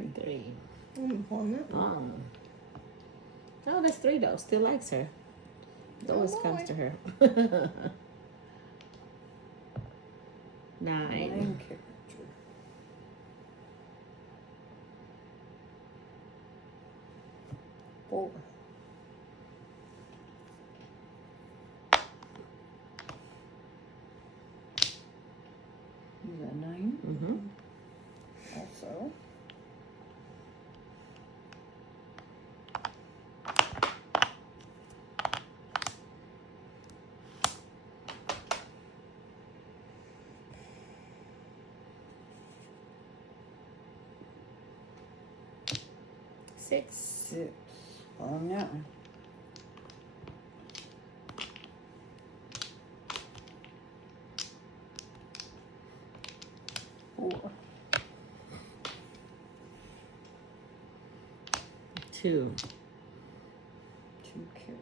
3. 3. On that one. Oh, that's 3 though. Still likes her. It always Oh, comes boy. to her. 9. 9 character. 4. Is that 9? Mm-hmm. Also. 6. 6. On that one. 4. 2. 2 character.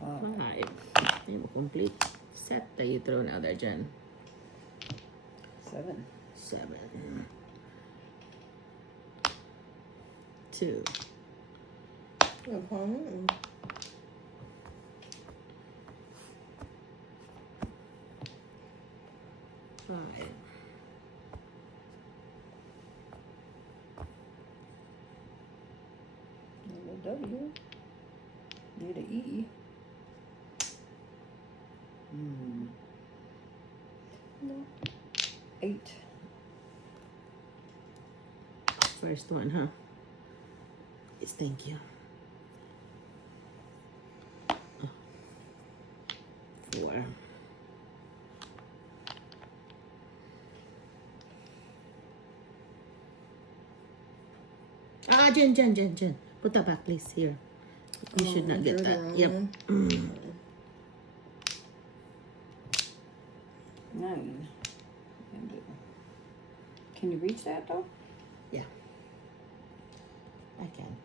5. Yung complete set that you throw now there, Jen. 7. 7. 2. Upon 5. Need a W. Need a E. No. 8. First one, huh? Yes, thank you. 4. Jen. Put that back, please. Here. You should not get that. Yep. 9. And can you reach that though? Yeah. I can.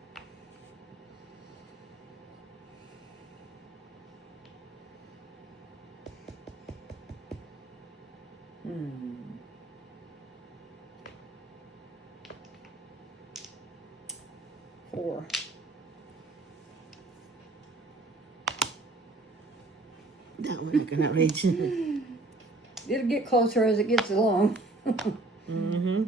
Four. That one I cannot reach. It'll get closer as it gets along. Mm-hmm.